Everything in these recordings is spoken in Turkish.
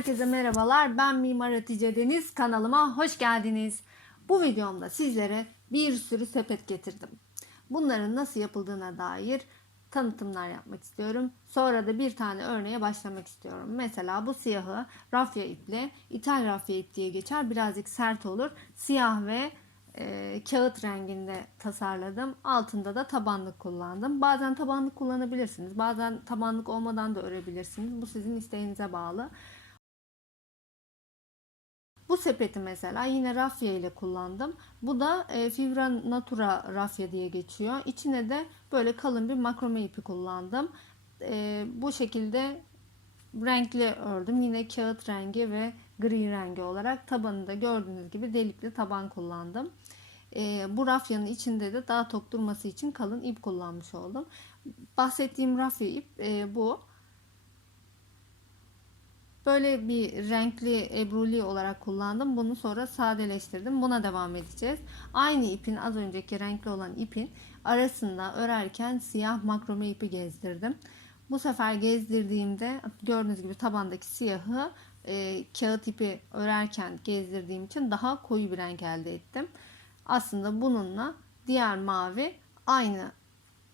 Herkese merhabalar. Ben Mimar Hatice Deniz. Kanalıma hoş geldiniz. Bu videomda sizlere bir sürü sepet getirdim. Bunların nasıl yapıldığına dair tanıtımlar yapmak istiyorum. Sonra da bir tane örneğe başlamak istiyorum. Mesela bu siyahı rafya iple, İtal rafya ip diye geçer. Birazcık sert olur. Siyah ve e, kağıt renginde tasarladım. Altında da tabanlık kullandım. Bazen tabanlık kullanabilirsiniz. Bazen tabanlık olmadan da örebilirsiniz. Bu sizin isteğinize bağlı. Bu sepeti mesela yine rafya ile kullandım. Bu da e, Fibra Natura rafya diye geçiyor. İçine de böyle kalın bir makrome ipi kullandım. E, bu şekilde renkli ördüm. Yine kağıt rengi ve gri rengi olarak tabanında gördüğünüz gibi delikli taban kullandım. E, bu rafyanın içinde de daha tok durması için kalın ip kullanmış oldum. Bahsettiğim rafya ip e, bu. Böyle bir renkli ebruli olarak kullandım. Bunu sonra sadeleştirdim. Buna devam edeceğiz. Aynı ipin az önceki renkli olan ipin arasında örerken siyah makrome ipi gezdirdim. Bu sefer gezdirdiğimde gördüğünüz gibi tabandaki siyahı e, kağıt ipi örerken gezdirdiğim için daha koyu bir renk elde ettim. Aslında bununla diğer mavi aynı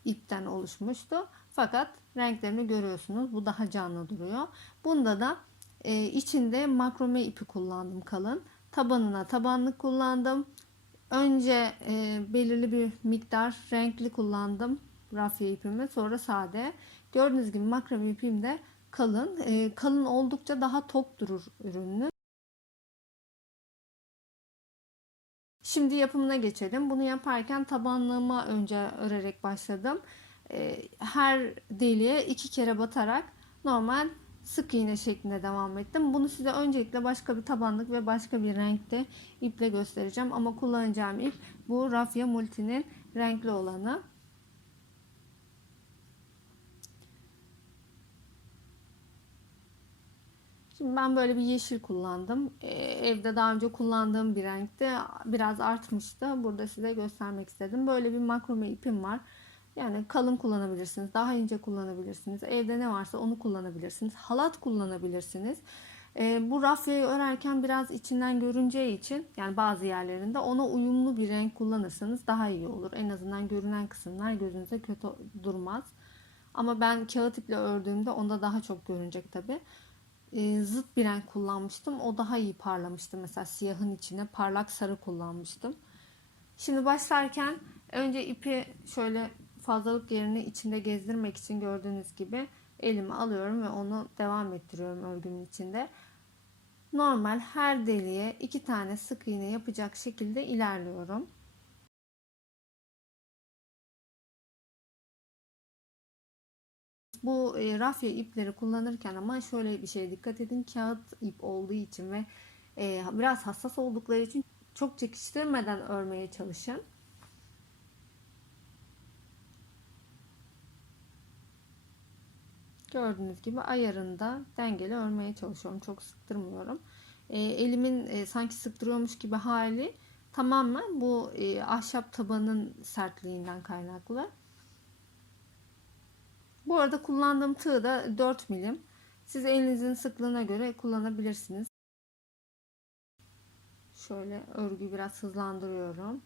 ipten oluşmuştu. Fakat renklerini görüyorsunuz. Bu daha canlı duruyor. Bunda da e, içinde makrome ipi kullandım kalın. Tabanına tabanlık kullandım. Önce e, belirli bir miktar renkli kullandım rafya ipimi. Sonra sade. Gördüğünüz gibi makrome ipim de kalın. E, kalın oldukça daha tok durur ürünü. Şimdi yapımına geçelim. Bunu yaparken tabanlığıma önce örerek başladım. E, her deliğe iki kere batarak normal sık iğne şeklinde devam ettim. Bunu size öncelikle başka bir tabanlık ve başka bir renkte iple göstereceğim. Ama kullanacağım ip bu Raffia Multi'nin renkli olanı. Şimdi ben böyle bir yeşil kullandım. Ee, evde daha önce kullandığım bir renkte biraz artmıştı. Burada size göstermek istedim. Böyle bir makrome ipim var. Yani kalın kullanabilirsiniz, daha ince kullanabilirsiniz. Evde ne varsa onu kullanabilirsiniz. Halat kullanabilirsiniz. E, bu rafyayı örerken biraz içinden görüneceği için yani bazı yerlerinde ona uyumlu bir renk kullanırsanız daha iyi olur. En azından görünen kısımlar gözünüze kötü durmaz. Ama ben kağıt iple ördüğümde onda daha çok görünecek tabi. E, zıt bir renk kullanmıştım. O daha iyi parlamıştı. Mesela siyahın içine parlak sarı kullanmıştım. Şimdi başlarken önce ipi şöyle fazlalık yerini içinde gezdirmek için gördüğünüz gibi elime alıyorum ve onu devam ettiriyorum örgümün içinde. Normal her deliğe iki tane sık iğne yapacak şekilde ilerliyorum. Bu e, rafya ipleri kullanırken ama şöyle bir şeye dikkat edin. Kağıt ip olduğu için ve e, biraz hassas oldukları için çok çekiştirmeden örmeye çalışın. Gördüğünüz gibi ayarında dengeli örmeye çalışıyorum. Çok sıktırmıyorum. E, elimin e, sanki sıktırıyormuş gibi hali tamamen bu e, ahşap tabanın sertliğinden kaynaklı. Bu arada kullandığım tığ da 4 milim. Siz elinizin sıklığına göre kullanabilirsiniz. Şöyle örgüyü biraz hızlandırıyorum.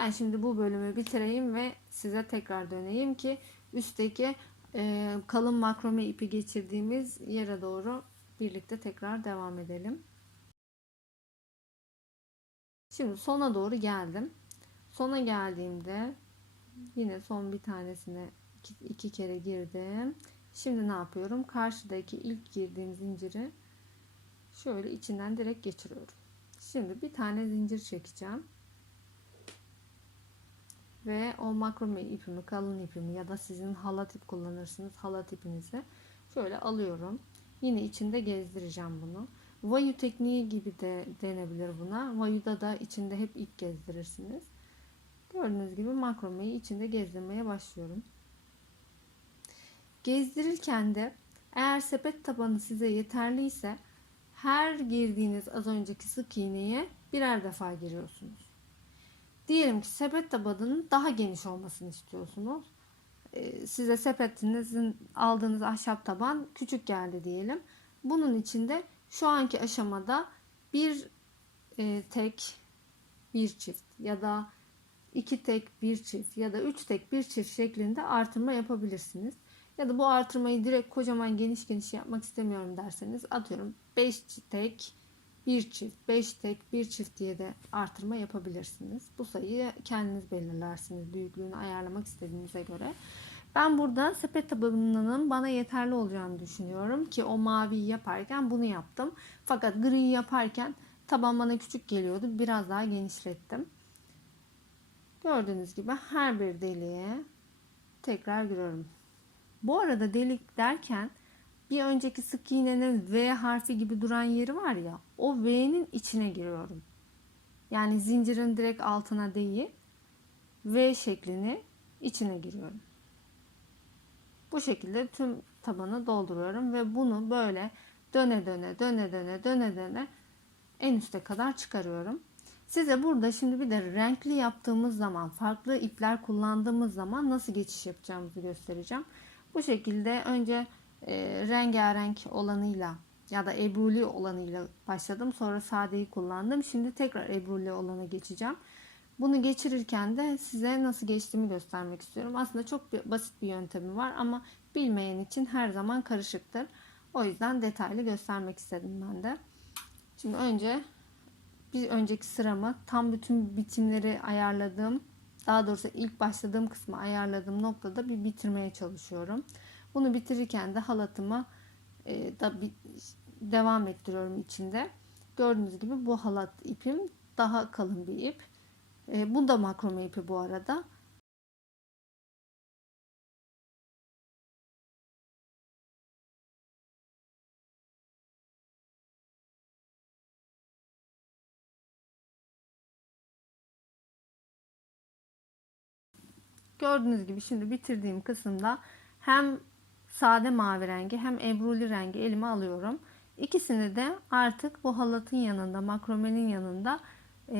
Ben şimdi bu bölümü bitireyim ve size tekrar döneyim ki üstteki e, kalın makrome ipi geçirdiğimiz yere doğru birlikte tekrar devam edelim. Şimdi sona doğru geldim. Sona geldiğimde yine son bir tanesine iki, iki kere girdim. Şimdi ne yapıyorum? Karşıdaki ilk girdiğim zinciri şöyle içinden direkt geçiriyorum. Şimdi bir tane zincir çekeceğim ve o makrome ipimi kalın ipimi ya da sizin halat ip kullanırsınız halat ipinizi şöyle alıyorum Yine içinde gezdireceğim bunu. Vayu tekniği gibi de denebilir buna. Vayu'da da içinde hep ip gezdirirsiniz. Gördüğünüz gibi makromeyi içinde gezdirmeye başlıyorum. Gezdirirken de eğer sepet tabanı size yeterliyse her girdiğiniz az önceki sık iğneye birer defa giriyorsunuz. Diyelim ki sepet tabanının daha geniş olmasını istiyorsunuz. Ee, size sepetinizin aldığınız ahşap taban küçük geldi diyelim. Bunun içinde şu anki aşamada bir e, tek bir çift ya da iki tek bir çift ya da üç tek bir çift şeklinde artırma yapabilirsiniz. Ya da bu artırmayı direkt kocaman geniş geniş yapmak istemiyorum derseniz atıyorum 5 tek bir çift, 5 tek bir çift diye de artırma yapabilirsiniz. Bu sayıyı kendiniz belirlersiniz büyüklüğünü ayarlamak istediğinize göre. Ben burada sepet tabanının bana yeterli olacağını düşünüyorum ki o maviyi yaparken bunu yaptım. Fakat griyi yaparken taban bana küçük geliyordu. Biraz daha genişlettim. Gördüğünüz gibi her bir deliğe tekrar giriyorum. Bu arada delik derken bir önceki sık iğnenin V harfi gibi duran yeri var ya o V'nin içine giriyorum. Yani zincirin direkt altına değil V şeklini içine giriyorum. Bu şekilde tüm tabanı dolduruyorum ve bunu böyle döne döne döne döne döne döne en üste kadar çıkarıyorum. Size burada şimdi bir de renkli yaptığımız zaman, farklı ipler kullandığımız zaman nasıl geçiş yapacağımızı göstereceğim. Bu şekilde önce e, rengarenk olanıyla ya da ebruli olanıyla başladım. Sonra sadeyi kullandım. Şimdi tekrar ebruli olana geçeceğim. Bunu geçirirken de size nasıl geçtiğimi göstermek istiyorum. Aslında çok bir, basit bir yöntemi var ama bilmeyen için her zaman karışıktır. O yüzden detaylı göstermek istedim ben de. Şimdi önce bir önceki sıramı tam bütün bitimleri ayarladığım daha doğrusu ilk başladığım kısmı ayarladığım noktada bir bitirmeye çalışıyorum. Bunu bitirirken de halatımı e, da bir, devam ettiriyorum içinde. Gördüğünüz gibi bu halat ipim daha kalın bir ip. E, bu da makrome ipi bu arada. Gördüğünüz gibi şimdi bitirdiğim kısımda hem sade mavi rengi hem ebruli rengi elime alıyorum. İkisini de artık bu halatın yanında, makromenin yanında e,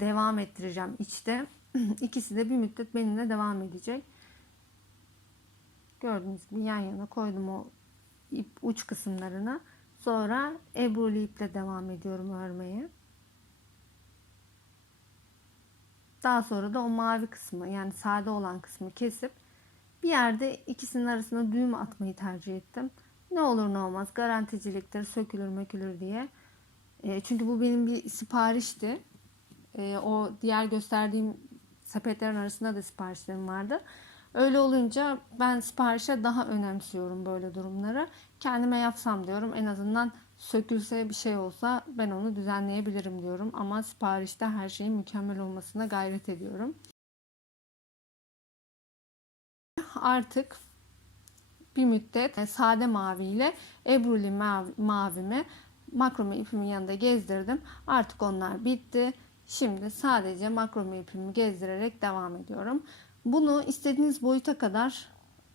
devam ettireceğim içte. İkisi de bir müddet benimle devam edecek. Gördüğünüz gibi yan yana koydum o ip uç kısımlarını. Sonra ebruli iple devam ediyorum örmeye. Daha sonra da o mavi kısmı yani sade olan kısmı kesip bir yerde ikisinin arasına düğüm atmayı tercih ettim. Ne olur ne olmaz garanticiliktir sökülür mökülür diye. E, çünkü bu benim bir siparişti. E, o diğer gösterdiğim sepetlerin arasında da siparişlerim vardı. Öyle olunca ben siparişe daha önemsiyorum böyle durumları. Kendime yapsam diyorum en azından sökülse bir şey olsa ben onu düzenleyebilirim diyorum. Ama siparişte her şeyin mükemmel olmasına gayret ediyorum. Artık bir müddet sade mavi ile ebruli mavi, mavimi makrome ipimin yanında gezdirdim. Artık onlar bitti. Şimdi sadece makrome ipimi gezdirerek devam ediyorum. Bunu istediğiniz boyuta kadar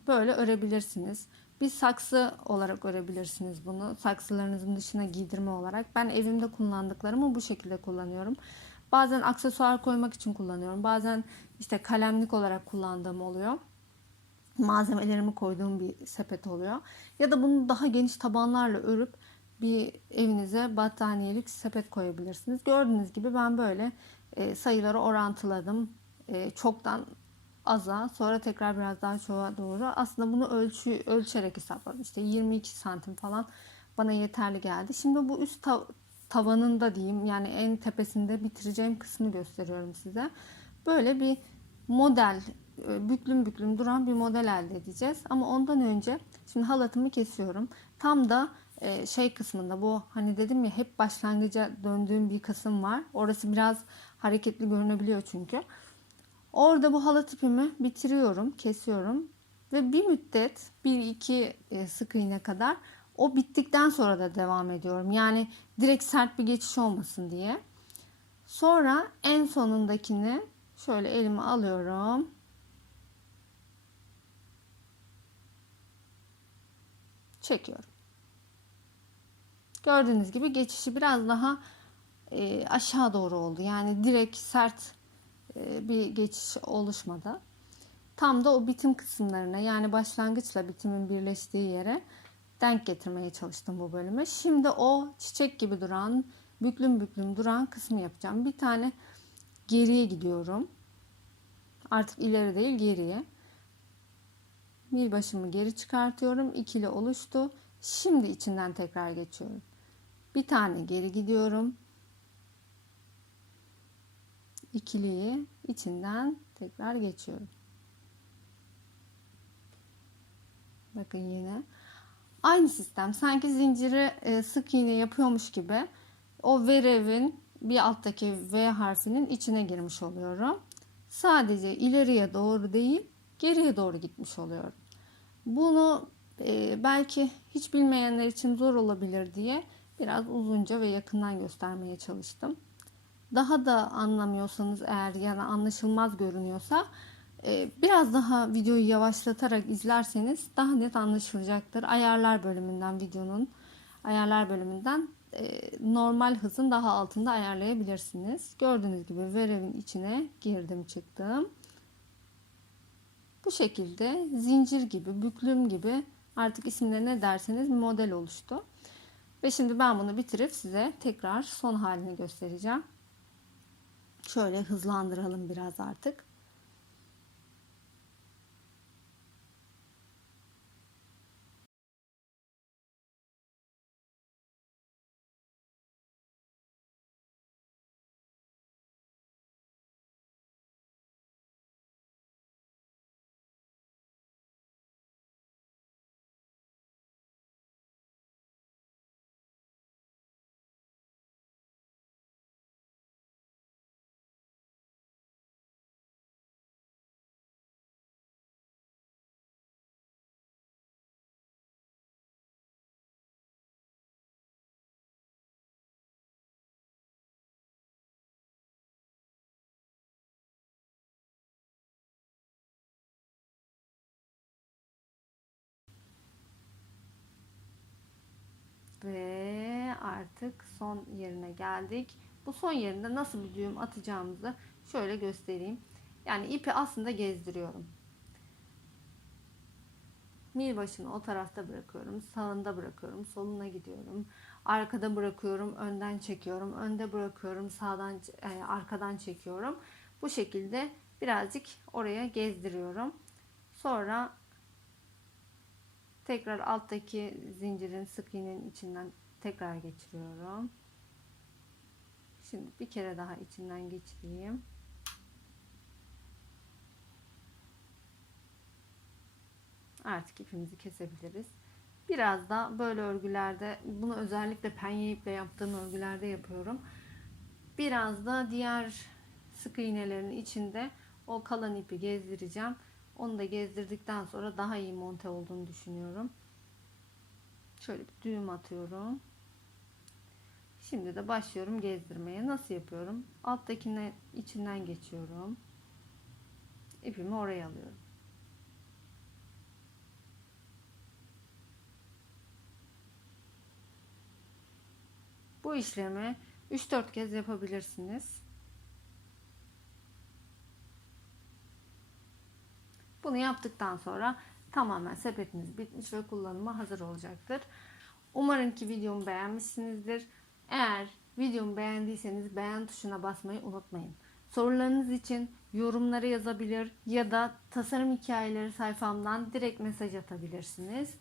böyle örebilirsiniz. Bir saksı olarak örebilirsiniz bunu. Saksılarınızın dışına giydirme olarak. Ben evimde kullandıklarımı bu şekilde kullanıyorum. Bazen aksesuar koymak için kullanıyorum. Bazen işte kalemlik olarak kullandığım oluyor. Malzemelerimi koyduğum bir sepet oluyor. Ya da bunu daha geniş tabanlarla örüp bir evinize battaniyelik sepet koyabilirsiniz. Gördüğünüz gibi ben böyle e, sayıları orantıladım. E, çoktan aza sonra tekrar biraz daha çoğa doğru. Aslında bunu ölçü ölçerek hesapladım. İşte 22 santim falan bana yeterli geldi. Şimdi bu üst tav tavanında diyeyim yani en tepesinde bitireceğim kısmı gösteriyorum size. Böyle bir model büklüm büklüm duran bir model elde edeceğiz. Ama ondan önce şimdi halatımı kesiyorum. Tam da e, şey kısmında bu hani dedim ya hep başlangıca döndüğüm bir kısım var. Orası biraz hareketli görünebiliyor çünkü. Orada bu halat ipimi bitiriyorum, kesiyorum ve bir müddet bir iki e, sık iğne kadar O bittikten sonra da devam ediyorum. Yani direkt sert bir geçiş olmasın diye. Sonra en sonundakini şöyle elime alıyorum. Çekiyorum. Gördüğünüz gibi geçişi biraz daha e, aşağı doğru oldu. Yani direkt sert e, bir geçiş oluşmadı. Tam da o bitim kısımlarına yani başlangıçla bitimin birleştiği yere denk getirmeye çalıştım bu bölümü. Şimdi o çiçek gibi duran, büklüm büklüm duran kısmı yapacağım. Bir tane geriye gidiyorum. Artık ileri değil geriye. Bir başımı geri çıkartıyorum. İkili oluştu. Şimdi içinden tekrar geçiyorum. Bir tane geri gidiyorum. İkiliyi içinden tekrar geçiyorum. Bakın yine. Aynı sistem. Sanki zinciri e, sık iğne yapıyormuş gibi o verevin bir alttaki V harfinin içine girmiş oluyorum. Sadece ileriye doğru değil geriye doğru gitmiş oluyorum. Bunu e, belki hiç bilmeyenler için zor olabilir diye biraz uzunca ve yakından göstermeye çalıştım. Daha da anlamıyorsanız eğer yani anlaşılmaz görünüyorsa e, biraz daha videoyu yavaşlatarak izlerseniz daha net anlaşılacaktır. Ayarlar bölümünden videonun ayarlar bölümünden e, normal hızın daha altında ayarlayabilirsiniz. Gördüğünüz gibi verevin içine girdim çıktım. Bu şekilde zincir gibi, büklüm gibi artık isimle ne derseniz model oluştu. Ve şimdi ben bunu bitirip size tekrar son halini göstereceğim. Şöyle hızlandıralım biraz artık. Ve artık son yerine geldik. Bu son yerinde nasıl bir düğüm atacağımızı şöyle göstereyim. Yani ipi aslında gezdiriyorum. Mil başını o tarafta bırakıyorum. Sağında bırakıyorum. Soluna gidiyorum. Arkada bırakıyorum. Önden çekiyorum. Önde bırakıyorum. Sağdan e, arkadan çekiyorum. Bu şekilde birazcık oraya gezdiriyorum. Sonra Tekrar alttaki zincirin sık iğnenin içinden tekrar geçiriyorum. Şimdi bir kere daha içinden geçireyim. Artık ipimizi kesebiliriz. Biraz da böyle örgülerde bunu özellikle penye iple yaptığım örgülerde yapıyorum. Biraz da diğer sık iğnelerin içinde o kalan ipi gezdireceğim. Onu da gezdirdikten sonra daha iyi monte olduğunu düşünüyorum. Şöyle bir düğüm atıyorum. Şimdi de başlıyorum gezdirmeye. Nasıl yapıyorum? Alttakine içinden geçiyorum. İpimi oraya alıyorum. Bu işlemi 3-4 kez yapabilirsiniz. Bunu yaptıktan sonra tamamen sepetiniz bitmiş ve kullanıma hazır olacaktır. Umarım ki videomu beğenmişsinizdir. Eğer videomu beğendiyseniz beğen tuşuna basmayı unutmayın. Sorularınız için yorumlara yazabilir ya da tasarım hikayeleri sayfamdan direkt mesaj atabilirsiniz.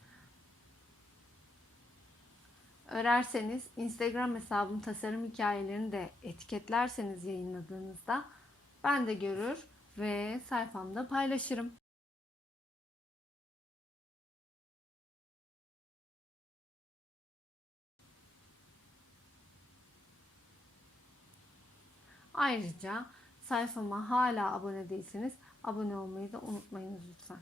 Örerseniz Instagram hesabım tasarım hikayelerini de etiketlerseniz yayınladığınızda ben de görür ve sayfamda paylaşırım. Ayrıca sayfama hala abone değilseniz abone olmayı da unutmayınız lütfen.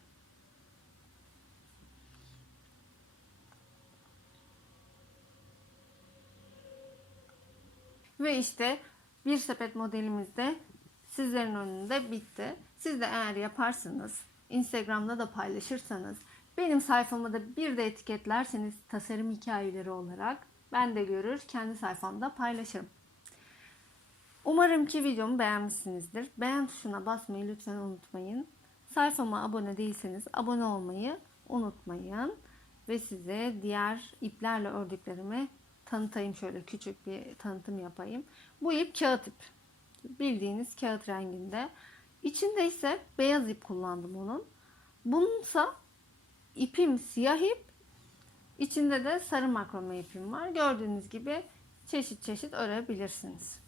Ve işte bir sepet modelimiz de sizlerin önünde bitti. Siz de eğer yaparsanız, Instagram'da da paylaşırsanız, benim sayfamı da bir de etiketlerseniz tasarım hikayeleri olarak ben de görür, kendi sayfamda paylaşırım. Umarım ki videomu beğenmişsinizdir. Beğen tuşuna basmayı lütfen unutmayın. Sayfama abone değilseniz abone olmayı unutmayın. Ve size diğer iplerle ördüklerimi tanıtayım. Şöyle küçük bir tanıtım yapayım. Bu ip kağıt ip. Bildiğiniz kağıt renginde. İçinde ise beyaz ip kullandım onun. Bununsa ipim siyah ip. İçinde de sarı makrome ipim var. Gördüğünüz gibi çeşit çeşit örebilirsiniz.